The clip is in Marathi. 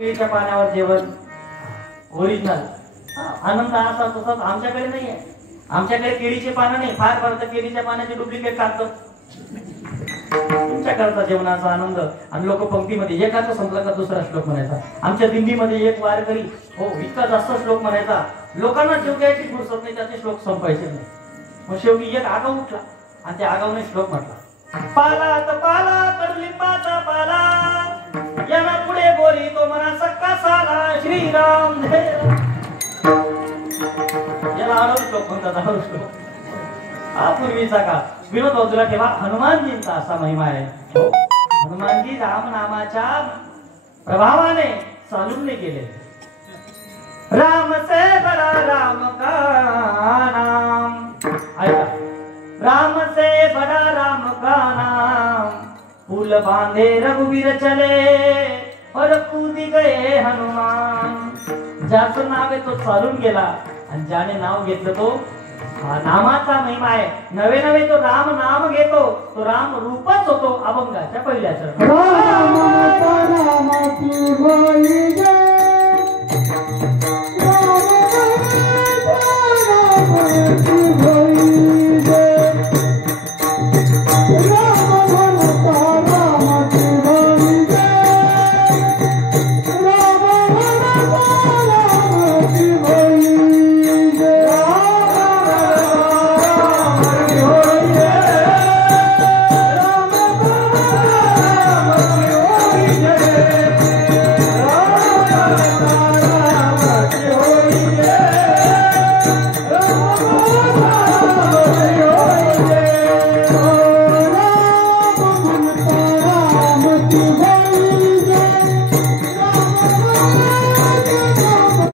केळीच्या पाण्यावर जेवण ओरिजिनल आनंद असा तसाच आमच्याकडे नाही आहे. आमच्याकडे केळीचे पानं नाही, फार फार तर केळीच्या पाण्याचे डुप्लिकेट टाकतो. तुमच्याकडचा जेवणाचा आनंद. आणि लोक पंक्तीमध्ये एकाचा संपला का दुसरा श्लोक म्हणायचा. आमच्या दिंडीमध्ये एक वारकरी हो इतका जास्त श्लोक म्हणायचा, लोकांना जेव द्यायची फुरसत नाही, त्याचे श्लोक संपायचे नाही. मग शेवटी एक आगाव उठला आणि त्या आगावने श्लोक म्हटला, पाला तर पाला कडलिंबाचा पाला, याला पुढे बोली तो मना सक्का साला श्रीराम धैर्य. याला हळू श्लोक म्हणतात, हळू श्लोक. हा पूर्वीचा का विनोद बाजूला ठेवा. हनुमानजींचा असा महिमा आहे. हनुमानजी राम नामाच्या प्रभावाने चालून नाही गेले. राम से बड़ा राम का नाम, ऐका, राम से बड़ा राम का नाम, पुल बांधे रघुवीर चले और कूद गए हनुमान. ज्याचं नाव आहे तो चालून गेला आणि ज्याने नाव घेतलं तो हा नामाचा महिमा आहे. नवे नवे तो राम नाम घेतो, तो राम रूपच होतो. अभंगाच्या पहिल्या चरणात